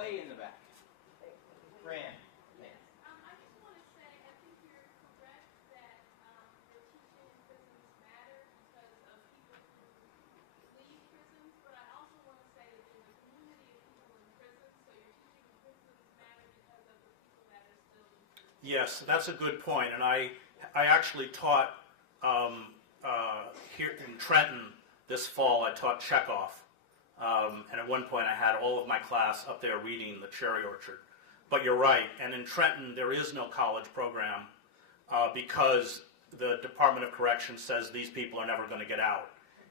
way in the back. Fran. I just want to say, I think you're correct that the teaching in prisons matter because of people who leave prisons, but I also want to say that there's a community of people in prisons, so your teaching in prisons matter because of the people that are still in prison. Yes, that's a good point, and I actually taught here in Trenton this fall. I taught Chekhov, and at one point I had all of my class up there reading The Cherry Orchard. But you're right, and in Trenton there is no college program because the Department of Corrections says these people are never going to get out.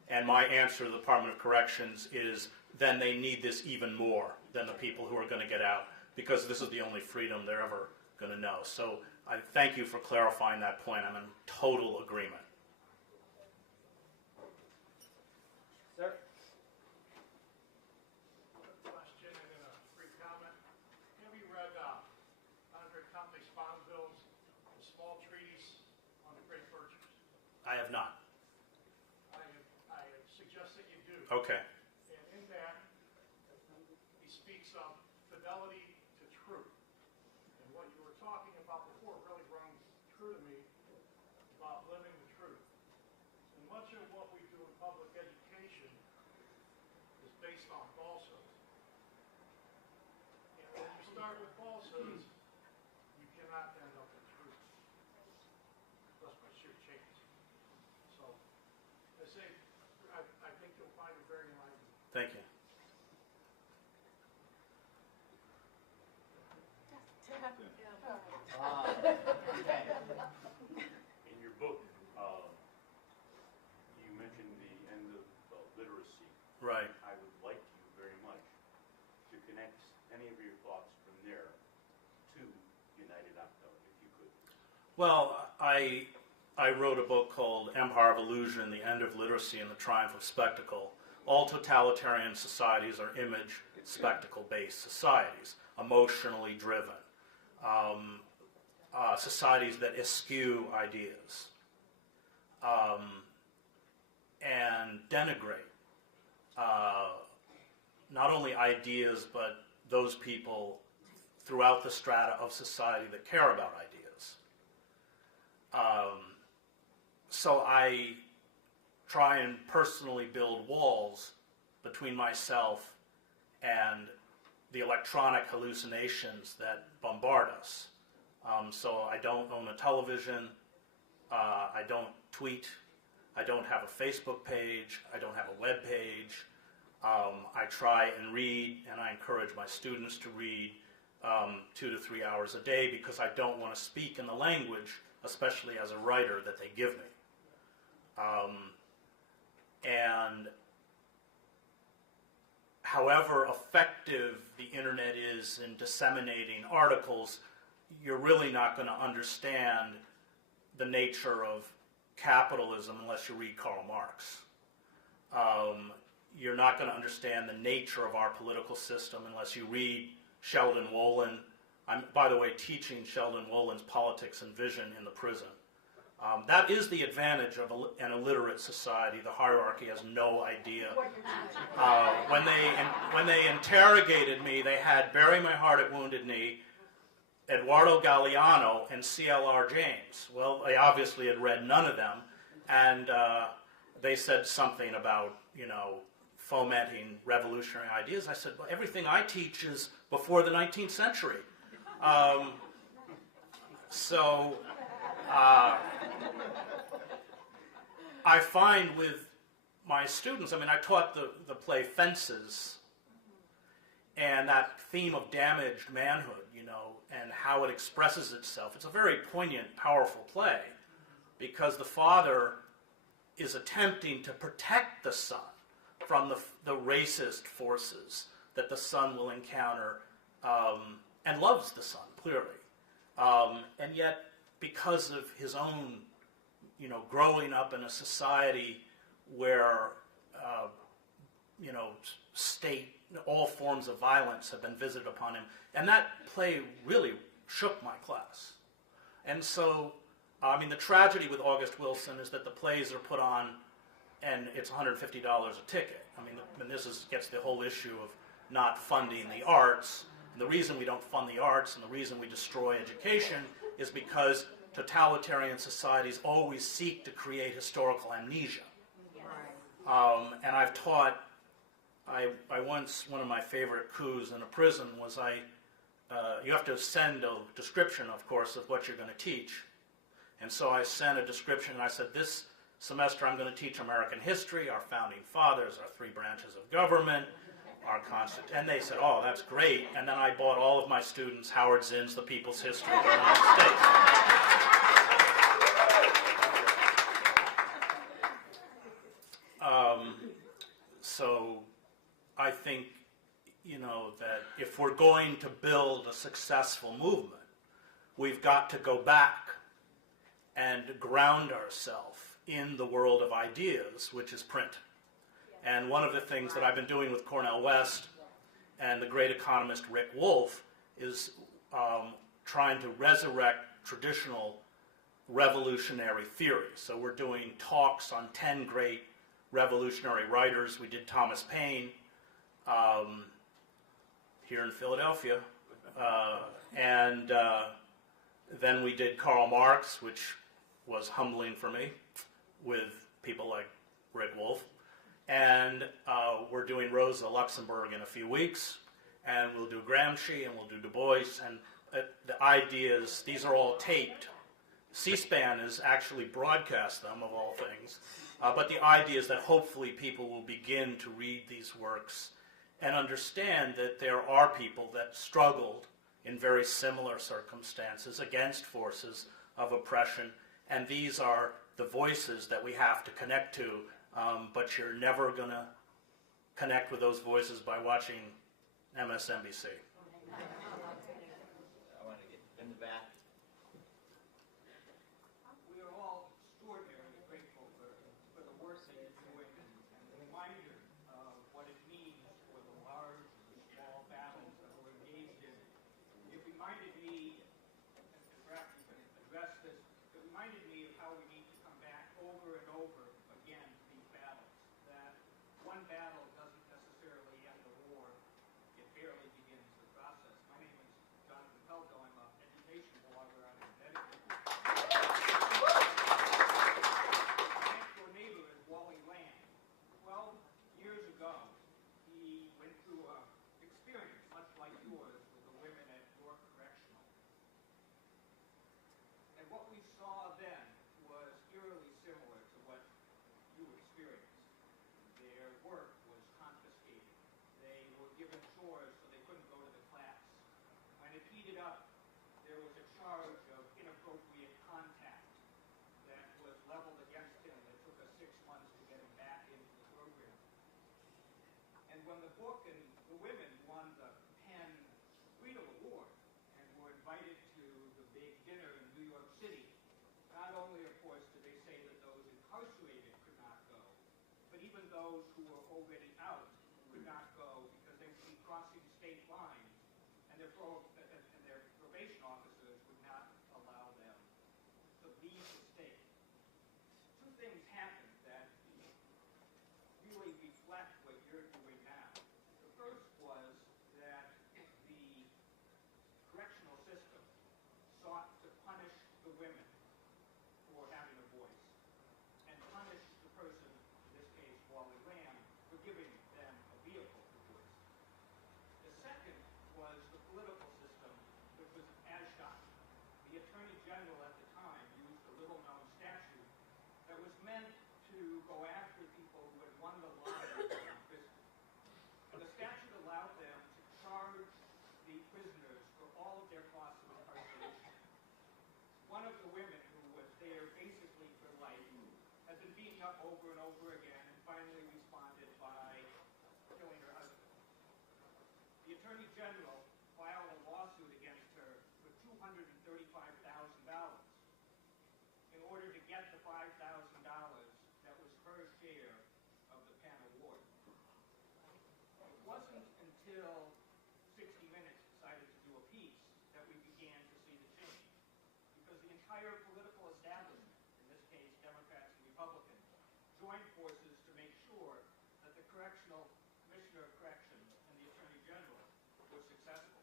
And my answer to the Department of Corrections is then they need this even more than the people who are going to get out, because this is the only freedom they're ever going to know. So I thank you for clarifying that point. I'm in total agreement. Sir? Question and then a brief comment. Have you read Andre Comte Sponville's The Small Treatise on the Great Virtues? I have not. I suggest that you do. Okay. And in that, he speaks of fidelity to truth. And what you were talking about before really rang true to me about living the truth. And much of what we do in public education is based on falsehoods. And when you start with falsehoods, you cannot end up with truth. That's my sheer chance. So, I say, I think you'll find it very enlightening. Thank you. Okay. In your book, you mentioned the end of literacy. Right. I would like you very much to connect any of your thoughts from there to United Octo, if you could. Well, I wrote a book called Empire of Illusion, The End of Literacy and the Triumph of Spectacle. All totalitarian societies are image, spectacle-based societies, emotionally driven. Societies that eschew ideas and denigrate not only ideas, but those people throughout the strata of society that care about ideas. So I try and personally build walls between myself and the electronic hallucinations that bombard us. So I don't own a television, I don't tweet, I don't have a Facebook page, I don't have a web page. I try and read, and I encourage my students to read 2 to 3 hours a day, because I don't want to speak in the language, especially as a writer, that they give me. And however effective the internet is in disseminating articles, you're really not going to understand the nature of capitalism unless you read Karl Marx. You're not going to understand the nature of our political system unless you read Sheldon Wolin. I'm, by the way, teaching Sheldon Wolin's Politics and Vision in the prison. That is the advantage of an illiterate society. The hierarchy has no idea. When they interrogated me, they had Bury My Heart at Wounded Knee, Eduardo Galeano, and C.L.R. James. Well, they obviously had read none of them, and they said something about, fomenting revolutionary ideas. I said, well, everything I teach is before the 19th century. I find with my students, I taught the play Fences, and that theme of damaged manhood, and how it expresses itself. It's a very poignant, powerful play, because the father is attempting to protect the son from the racist forces that the son will encounter, and loves the son, clearly. And yet, because of his own, growing up in a society where, state, all forms of violence have been visited upon him. And that play really shook my class. And so, the tragedy with August Wilson is that the plays are put on and it's $150 a ticket. And this gets the whole issue of not funding the arts. And the reason we don't fund the arts and the reason we destroy education is because totalitarian societies always seek to create historical amnesia. And I've taught, I once, one of my favorite coups in a prison was you have to send a description, of course, of what you're going to teach. And so I sent a description, and I said, this semester I'm going to teach American history, our founding fathers, our 3 branches of government, our Constitution. And they said, oh, that's great. And then I bought all of my students Howard Zinn's The People's History of the United States. So I think, that if we're going to build a successful movement, we've got to go back and ground ourselves in the world of ideas, which is print. And one of the things that I've been doing with Cornel West and the great economist Rick Wolff is trying to resurrect traditional revolutionary theory. So we're doing talks on 10 great revolutionary writers. We did Thomas Paine here in Philadelphia. And then we did Karl Marx, which was humbling for me, with people like Rick Wolff. And we're doing Rosa Luxemburg in a few weeks. And we'll do Gramsci, and we'll do Du Bois. And the ideas, these are all taped. C-SPAN has actually broadcast them, of all things. But the idea is that hopefully people will begin to read these works and understand that there are people that struggled in very similar circumstances against forces of oppression, and these are the voices that we have to connect to, but you're never going to connect with those voices by watching MSNBC. I want to get in the back. We are all extraordinarily grateful for the work that you're doing and the reminder of what it means for the large and small battles that we're engaged in. It reminded me, and perhaps you can address this, it reminded me of how we need to come back over and over again to these battles. That one battle doesn't necessarily end the war, it barely begins the process. My name is Jonathan Pelto, I'm an education blogger out in Connecticut. Next door neighbor is Wally Lamb. 12 years ago, he went through an experience much like yours with the women at York Correctional. And what we saw then was eerily similar to what you experienced. Their work was confiscated. They were given chores so they couldn't go to the class. When it heated up, there was a charge of inappropriate contact that was leveled against him. It took us 6 months to get him back into the program. And when the book and the women won the Penn Freedom Award and were invited to the big dinner in New York City, not only, of course, did they say that those incarcerated could not go, but even those who were already out could not go because they would be crossing state lines, and their probation officers would not allow them to leave the state. Two things happened that really reflect what you're doing now. The first was that the correctional system sought to punish the women for having a voice, and punish the person, in this case Wally Lamb, for giving them a vehicle to voice. The second was the political system, which was as shocking. The Attorney General at the time used a little-known statute that was meant to go after people who had won the lottery in prison. And the statute allowed them to charge the prisoners for all of their costs of incarceration. One of the women who was there basically for life had been beaten up over and over again and finally responded by killing her husband. The Attorney General filed a lawsuit against her for $235,000 in order to get the $5,000 that was her share of the Penn Award. It wasn't until 60 Minutes decided to do a piece that we began to see the change. Because the entire political establishment, in this case Democrats and Republicans, joined forces to make sure that the Correctional Commissioner of Corrections and the Attorney General were successful.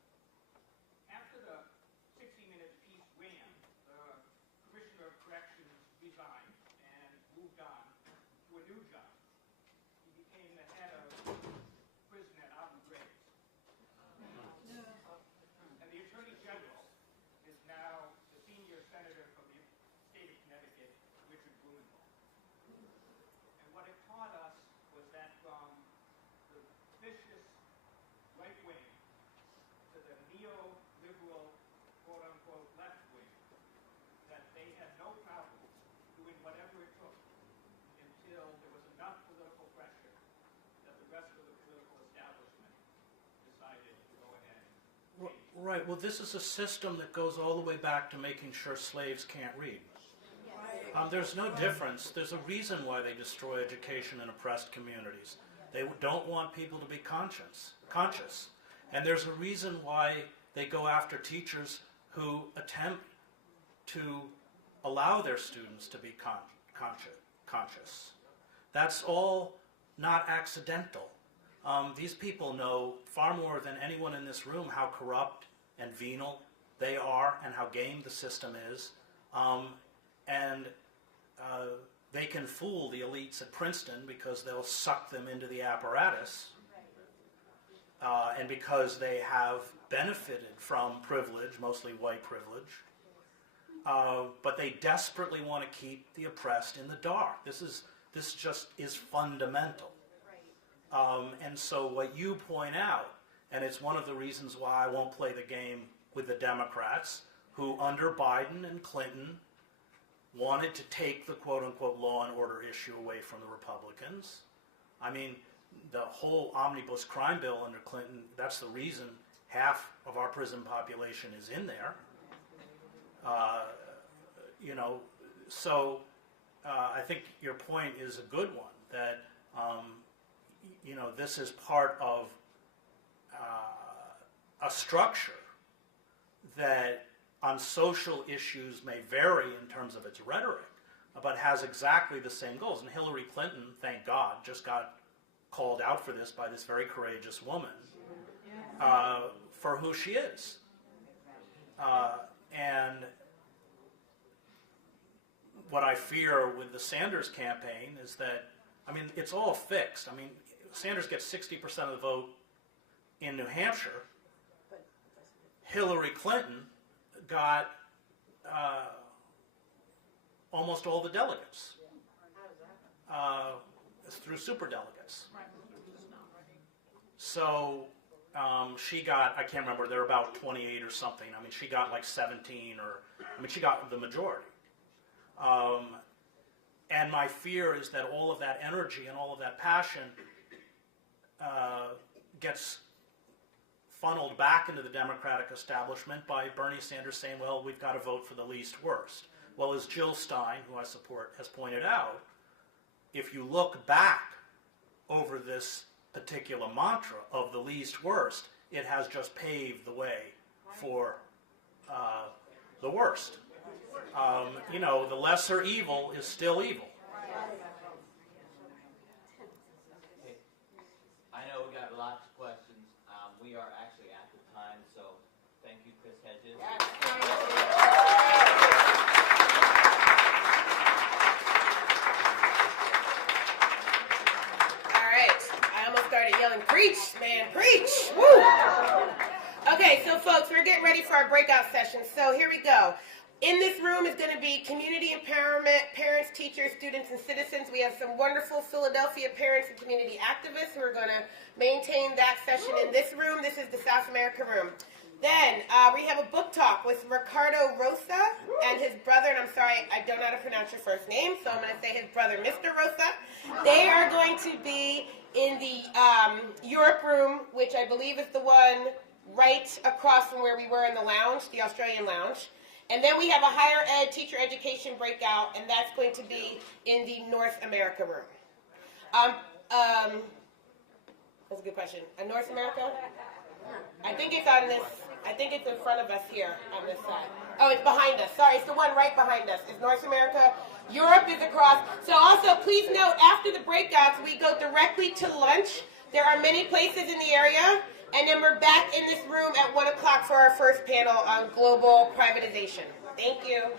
Right, well, this is a system that goes all the way back to making sure slaves can't read. There's no difference. There's a reason why they destroy education in oppressed communities. They don't want people to be conscious. And there's a reason why they go after teachers who attempt to allow their students to be conscious. That's all not accidental. These people know far more than anyone in this room how corrupt and venal they are and how game the system is. They can fool the elites at Princeton because they'll suck them into the apparatus, and because they have benefited from privilege, mostly white privilege, but they desperately want to keep the oppressed in the dark. This just is fundamental. And so what you point out, and it's one of the reasons why I won't play the game with the Democrats, who under Biden and Clinton wanted to take the quote-unquote law and order issue away from the Republicans. I mean, the whole omnibus crime bill under Clinton, that's the reason half of our prison population is in there. I think your point is a good one, that this is part of a structure that on social issues may vary in terms of its rhetoric, but has exactly the same goals. And Hillary Clinton, thank God, just got called out for this by this very courageous woman for who she is. And what I fear with the Sanders campaign is that, it's all fixed. Sanders gets 60% of the vote in New Hampshire. Hillary Clinton got almost all the delegates through superdelegates. So she got, I can't remember, they're about 28 or something. She got like 17 she got the majority. And my fear is that all of that energy and all of that passion gets funneled back into the Democratic establishment by Bernie Sanders saying, well, we've got to vote for the least worst. Well, as Jill Stein, who I support, has pointed out, if you look back over this particular mantra of the least worst, it has just paved the way for the worst. The lesser evil is still evil. I know we got lots of questions. We are actually at the time, so thank you, Chris Hedges. All right, I almost started yelling, preach, man, preach, woo! Okay, so folks, we're getting ready for our breakout session, so here we go. In this room is going to be community empowerment, parents, teachers, students, and citizens. We have some wonderful Philadelphia parents and community activists who are going to maintain that session in this room. This is the South America room. Then we have a book talk with Ricardo Rosa and his brother, and I'm sorry, I don't know how to pronounce your first name, so I'm going to say his brother, Mr. Rosa. They are going to be in the Europe room, which I believe is the one right across from where we were in the lounge, the Australian lounge. And then we have a higher ed teacher education breakout, and that's going to be in the North America room. That's a good question. North America? I think it's on this. I think it's in front of us here on this side. Oh, it's behind us. Sorry, it's the one right behind us. It's North America. Europe is across. So also, please note, after the breakouts, we go directly to lunch. There are many places in the area. And then we're back in this room at 1 o'clock for our first panel on global privatization. Thank you.